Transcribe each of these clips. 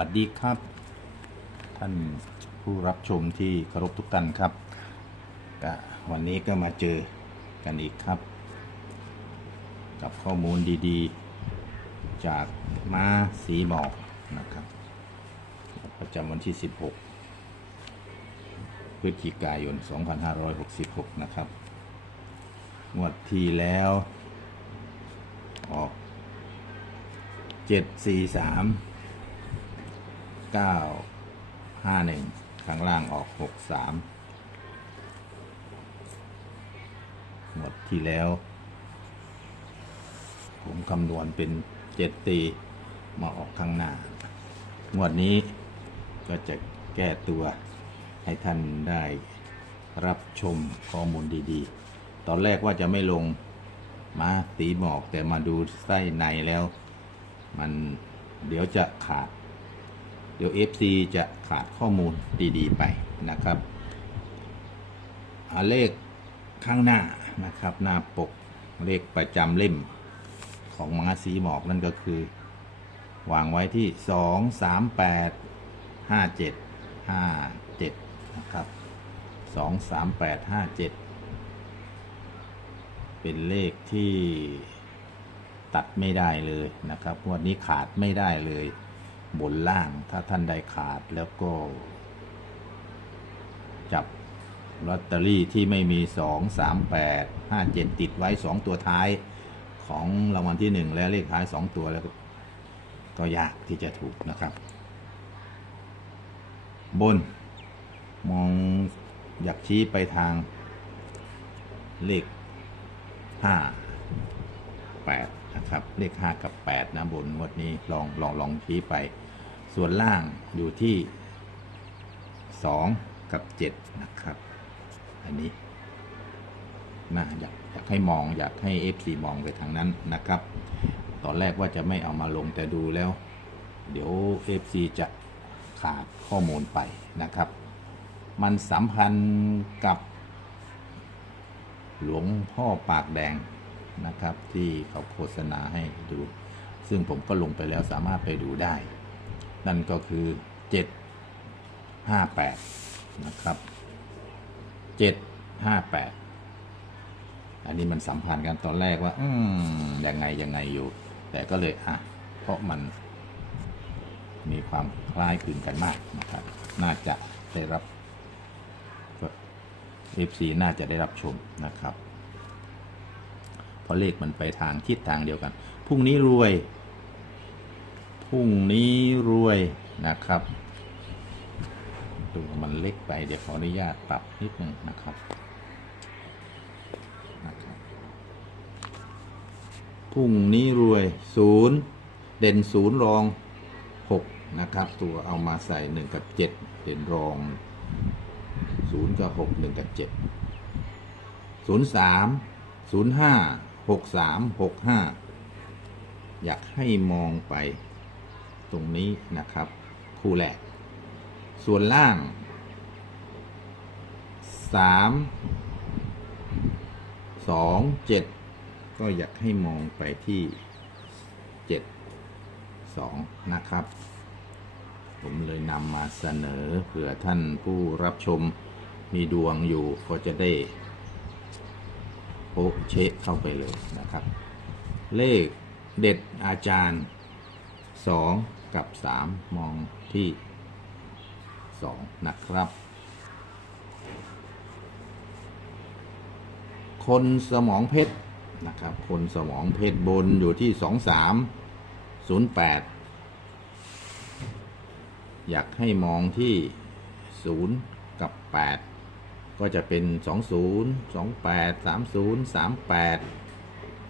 วัสดีครับ ท่านผู้รับชมที่เคารพทุกท่านครับก็วันนี้ก็มาเจอกันอีกครับ กับข้อมูลดีๆ จากม้าสีหมอกนะครับ ประจำวันที่ 16 พฤศจิกายน 2566 นะครับงวดที่แล้ว ออก 743 951ข้างล่างออก63หมดที่แล้ว ผมคำนวณเป็นเจ็ดตีมาออกข้างหน้างวดนี้ก็จะแก้ตัวให้ท่านได้รับชมข้อมูลดีๆ ตอนแรกว่าจะไม่ลงมาตีหมอกแต่มาดูไส้ในแล้ว มันเดี๋ยวจะขาด เดี๋ยว FC จะขาดข้อมูลดีๆไปนะครับเอาเลขข้างหน้านะครับ หน้าปกเลขประจำเล่มของม้าสีหมอกนั่นก็คือ วางไว้ที่ 2 3 8 5 7 5 7 นะครับ 2 3 8 5 7 เป็นเลขที่ตัดไม่ได้เลยนะครับ วันนี้ขาดไม่ได้เลย บนล่างถ้าท่านใดขาดแล้วก็ จับลอตเตอรี่ที่ไม่มีสองสามแปดห้าเจ็ดติดไว้สองตัวท้ายของรางวัลที่หนึ่งและเลขท้ายสองตัวแล้วก็ก็ยากที่จะถูกนะครับ บน มองอยากชี้ไปทางเลขห้าแปด นะครับ เลขห้ากับแปดนะบนงวดนี้ลองลองลองชี้ไป ส่วนล่างอยู่ที่สองกับเจ็ดนะครับ อันนี้นะอยากอยากให้มองอยากให้ FC มองไปทางนั้นนะครับ ตอนแรกว่าจะไม่เอามาลงแต่ดูแล้ว เดี๋ยว FC จะขาดข้อมูลไปนะครับ มันสัมพันธ์กับหลวงพ่อปากแดง นะครับ ที่เขาโฆษณาให้ดู ซึ่งผมก็ลงไปแล้วสามารถไปดูได้ นั่นก็คือ 7 5 8 นะครับ 7 5 8 อันนี้มันสัมพันธ์กันตอนแรกว่า อืมยังไงยังไงอยู่ แต่ก็เลยอะ เพราะมันมีความคล้ายคลึงกันมากนะครับ น่าจะได้รับ FC น่าจะได้รับชมนะครับ เพราะเลขมันไปทางทิศทางเดียวกัน พรุ่งนี้รวย พรุ่งนี้รวยนะครับดูมันเล็กไปเดี๋ยวขออนุญาตปรับนิดนึงนะครับนะครับพรุ่งนี้รวยศูนย์เด่นศูนย์รองหกนะครับ ตัวเอามาใส่หนึ่งกับเจ็ดเด่นรองศูนย์กับหกหนึ่งกับเจ็ดศูนย์สามศูนย์ห้า หกสามหกห้าอยากให้มองไปตรงนี้นะครับ คู่แรก ส่วนล่างสามสองเจ็ดก็อยากให้มองไปที่เจ็ดสองนะครับ ผมเลยนำมาเสนอเผื่อท่านผู้รับชมมีดวงอยู่ก็จะได้ โปะเชเข้าไปเลยนะครับ เลขเด็ดอาจารย์สองกับสามมองที่สองนะครับ คนสมองเพชรนะครับ คนสมองเพชรบนอยู่ที่สองสามศูนย์แปดอยากให้มองที่ศูนย์กับแปด ก็จะเป็นสองศูนย์สองแปดสามศูนย์สามแปด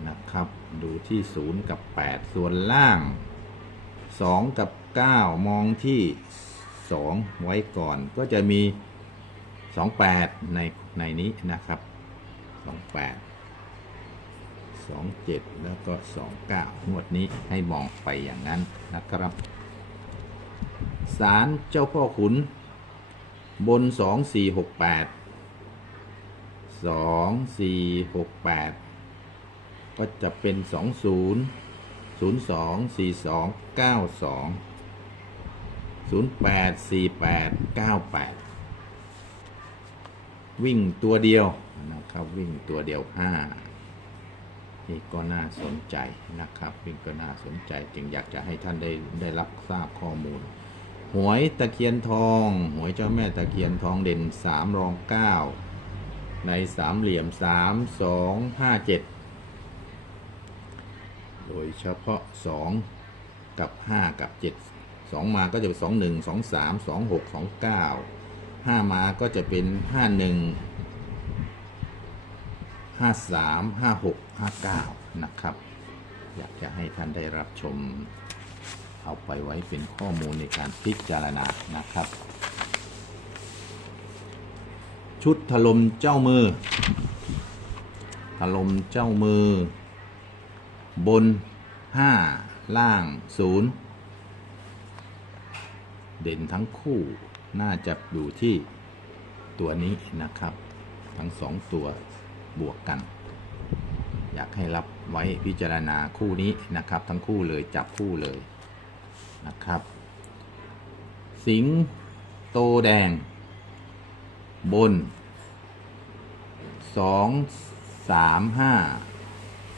นะครับ ดูที่ศูนย์กับแปดส่วนล่างสองกับเก้ามองที่สองไว้ก่อนก็จะมีสองแปดในในนี้นะครับสองแปดสองเจ็ดแล้วก็สองเก้างวดนี้ให้มองไปอย่างนั้นนะครับศาลเจ้าพ่อขุนบนสอง สองสี่หกแปดก็จะเป็นสองศูนย์ศูนย์สองสี่สองเก้าสองศูนย์แปดสี่แปดเก้าแปดวิ่งตัวเดียวนะครับวิ่งตัวเดียวห้านี่ก็น่าสนใจนะครับวิ่งก็น่าสนใจจึงอยากจะให้ท่านได้ได้รับทราบข้อมูล หวยตะเคียนทอง หวยเจ้าแม่ตะเคียนทองเด่นสามรองเก้า ในสามเหลี่ยมสามสองห้าเจ็ดโดยเฉพาะสองกับห้ากับเจ็ดสองมาก็จะเป็นสองหนึ่งสองสามสองหกสองเก้าห้ามาก็จะเป็นห้าหนึ่งห้าสามห้าหกห้าเก้านะครับ อยากจะให้ท่านได้รับชม เอาไปไว้เป็นข้อมูลในการพิจารณานะครับ ชุดถล่มเจ้ามือ ถล่มเจ้ามือ บน5ล่าง0เด่นทั้งคู่น่าจะอยู่ที่ตัวนี้นะครับ ทั้งสองตัวบวกกัน อยากให้รับไว้พิจารณาคู่นี้นะครับ ทั้งคู่เลยจับคู่เลยนะครับ สิงโตแดง บนสองสามห้า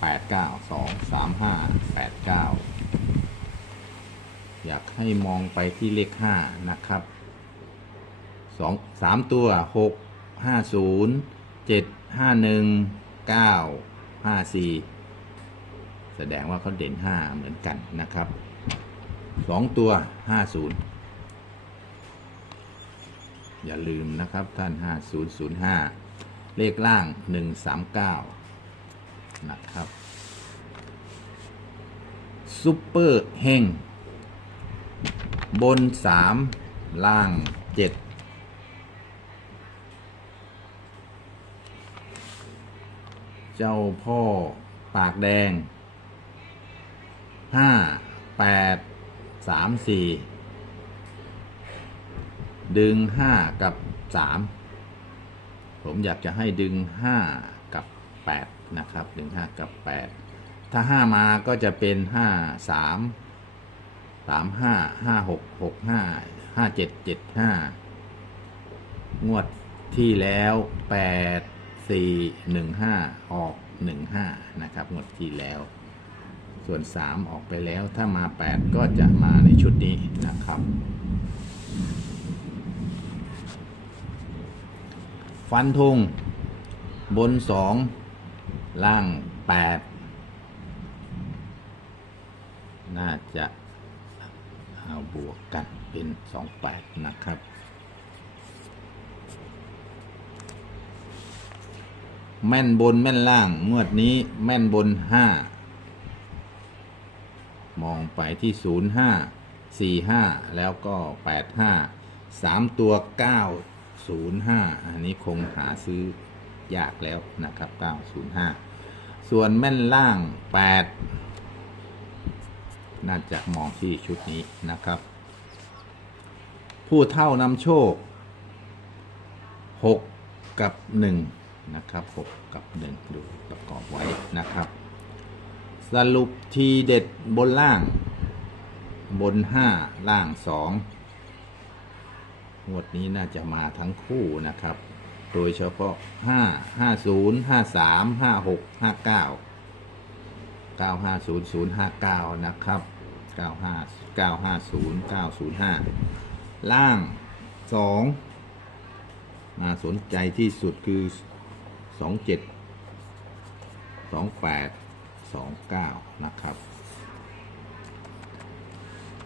แปดเก้าสองสามห้าแปดเก้าอยากให้มองไปที่เลขห้านะครับสองสามตัวหกห้าศูนย์เจ็ดห้าหนึ่งเก้าห้าสี่แสดงว่าเขาเด่นห้าเหมือนกันนะครับสองตัวห้าศูนย์ อย่าลืมนะครับท่านห้าศูนย์ศูนย์ห้าเลขล่างหนึ่งสามเก้านะครับซุปเปอร์เฮงบนสามล่างเจ็ดเจ้าพ่อปากแดงห้าแปดสามสี่ ดึงห้ากับสามผมอยากจะให้ดึงห้ากับแปดนะครับ ดึงห้ากับแปดถ้าห้ามาก็จะเป็นห้าสามสามห้าห้าหกหกห้าห้าเจ็ดเจ็ดห้างวดที่แล้วแปดสี่หนึ่งห้าออกหนึ่งห้านะครับ งวดที่แล้ว ส่วน3ออกไปแล้วถ้ามา8ก็จะมาในชุดนี้นะครับ ฟันธงบน2ล่าง8น่าจะเอาบวกกันเป็น28นะครับ แม่นบนแม่นล่าง งวดนี้แม่นบน5มองไปที่0 5 4 5แล้วก็8 5 3ตัว9 0 05 อันนี้คงหาซื้อยากแล้วนะครับ 905 ส่วนแม่นล่าง 8 น่าจะมองที่ชุดนี้นะครับ ผู้เท่านำโชค 6 กับ 1 นะครับ 6 กับ 1 ดูประกอบไว้นะครับ สรุปทีเด็ดบนล่างบนห้าล่างสอ งงวดนี้น่าจะมาทั้งคู่นะครับ โดยเฉพาะห้าห้าศูนย์ห้าสามห้าหกห้าเก้าเก้าห้าศูนย์ศูนย์ห้าเก้านะครับเก้าห้าเก้าห้าศูนย์เก้าศูนย์ห้าล่างสองมาสนใจที่สุดคือสองเจ็ดสองแปด29นะครับ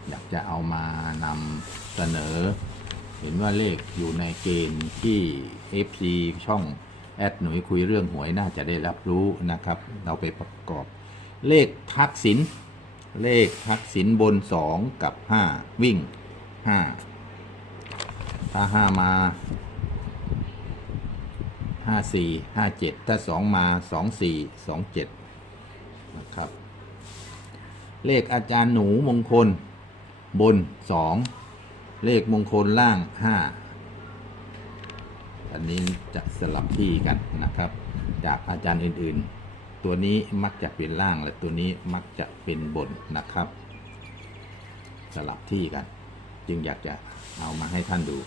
อยากจะเอามานำเสนอ เห็นว่าเลขอยู่ในเกณฑ์ที่ FC ช่องแอดหนุ่ยคุยเรื่องหวยน่าจะได้รับรู้นะครับ เราไปประกอบ เลขทักษิณเลขทักษิณบน 2 กับ 5 วิ่ง 5 ถ้า 5 มา 5 4 5 7 ถ้า 2 มา 2 4 2 7 นะครับ เลขอาจารย์หนูมงคลบนสอง เลขมงคลล่างห้าอันนี้จะสลับที่กันนะครับ จากอาจารย์อื่นๆ ตัวนี้มักจะเป็นล่างและตัวนี้มักจะเป็นบนนะครับ สลับที่กัน จึงอยากจะเอามาให้ท่านดู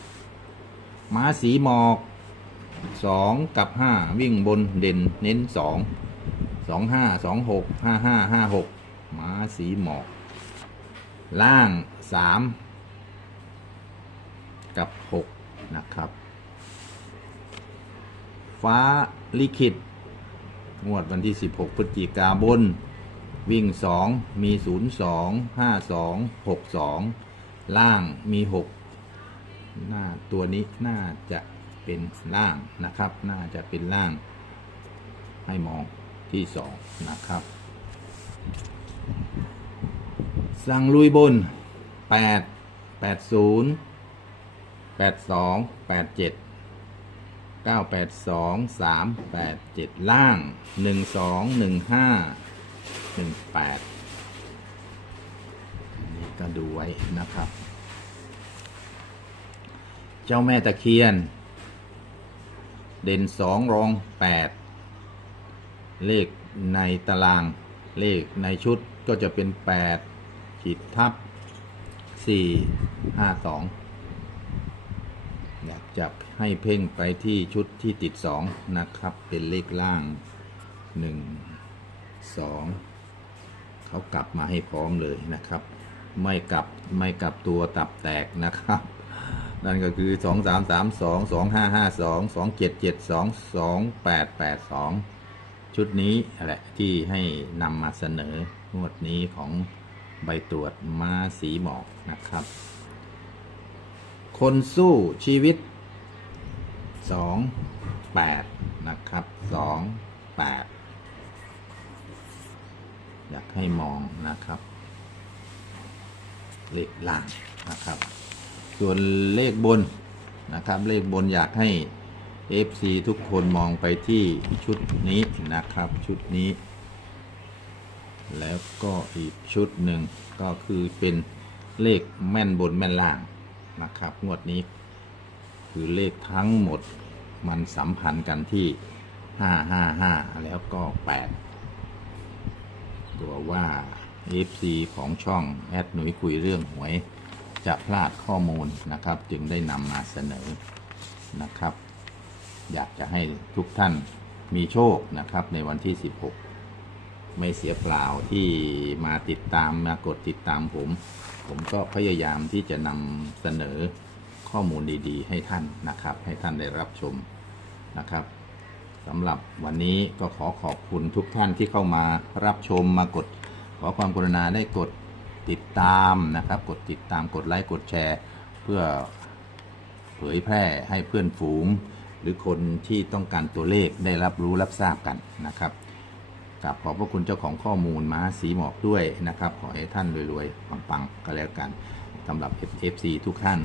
ม้าสีหมอกสองกับห้าวิ่งบนเด่นเน้นสองสองห้าสองหกห้าห้าห้าหกม้าสีหมอก ล่างสาม กับหกนะครับ ฟ้าลิขิต งวดวันที่ 16 พฤศจิกาบน วิ่ง 2 มี 0 2 5 2 6 2 ล่างมี 6 หน้าตัวนี้น่าจะเป็นล่างนะครับ น่าจะเป็นล่าง ให้มองที่ 2 นะครับ สั่งลุยบน 8 80 82 87 9 8 2 3 8 7ล่าง1 2 1 5 1 8อันนี้ก็ดูไว้นะครับ เจ้าแม่ตะเคียน เด่นสองรองแปดเลขในตารางเลขในชุดก็จะเป็นแปดขีดทับสี่ห้าสอง อยากจะให้เพ่งไปที่ชุดที่ติดสองนะครับ เป็นเลขล่างหนึ่งสองเขากลับมาให้พร้อมเลยนะครับ ไม่กลับไม่กลับตัวตับแตกนะครับ นั่นก็คือ 2 3 3 2 2 5 5 2 2 7 7 2 2 8 8 2 ชุดนี้แหละที่ให้นำมาเสนองวดนี้ของใบตรวจมาสีหมอกนะครับ คนสู้ชีวิต 2 8 นะครับ 2 8 อยากให้มองนะครับ เลขล่างนะครับ ส่วนเลขบนนะครับ เลขบนอยากให้ FC ทุกคนมองไปที่ชุดนี้นะครับ ชุดนี้ แล้วก็อีกชุดหนึ่งก็คือเป็นเลขแม่นบนแม่นล่าง นะครับ งวดนี้ คือเลขทั้งหมดมันสัมพันธ์กันที่ 555 แล้วก็ 8 ตัวว่า FC ของช่อง แอดหนุ่ยคุยเรื่องหวย จะพลาดข้อมูลนะครับ จึงได้นำมาเสนอนะครับ อยากจะให้ทุกท่านมีโชคนะครับในวันที่ 16 ไม่เสียเปล่าที่มาติดตามมากดติดตามผม ผมก็พยายามที่จะนำเสนอข้อมูลดีๆ ให้ท่านนะครับ ให้ท่านได้รับชมนะครับสำหรับวันนี้ก็ขอขอบคุณทุกท่านที่เข้ามารับชมมากด ขอความกรุณาได้กดติดตามนะครับ กดติดตามกดไลค์กดแชร์ เพื่อเผยแพร่ให้เพื่อนฝูง หรือคนที่ต้องการตัวเลขได้รับรู้รับทราบกันนะครับ กราบขอบพระคุณเจ้าของข้อมูลม้าสีหมอกด้วยนะครับ ขอให้ท่านรวยๆ ปังๆ ก็แล้วกันสำหรับ FC ทุกท่าน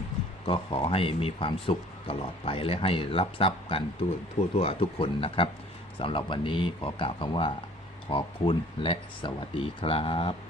ก็ขอให้มีความสุขตลอดไปและให้รับทรัพย์กันทั่วทั่วทั่วทุกคนนะครับสำหรับวันนี้ขอกล่าวคำว่าขอบคุณและสวัสดีครับ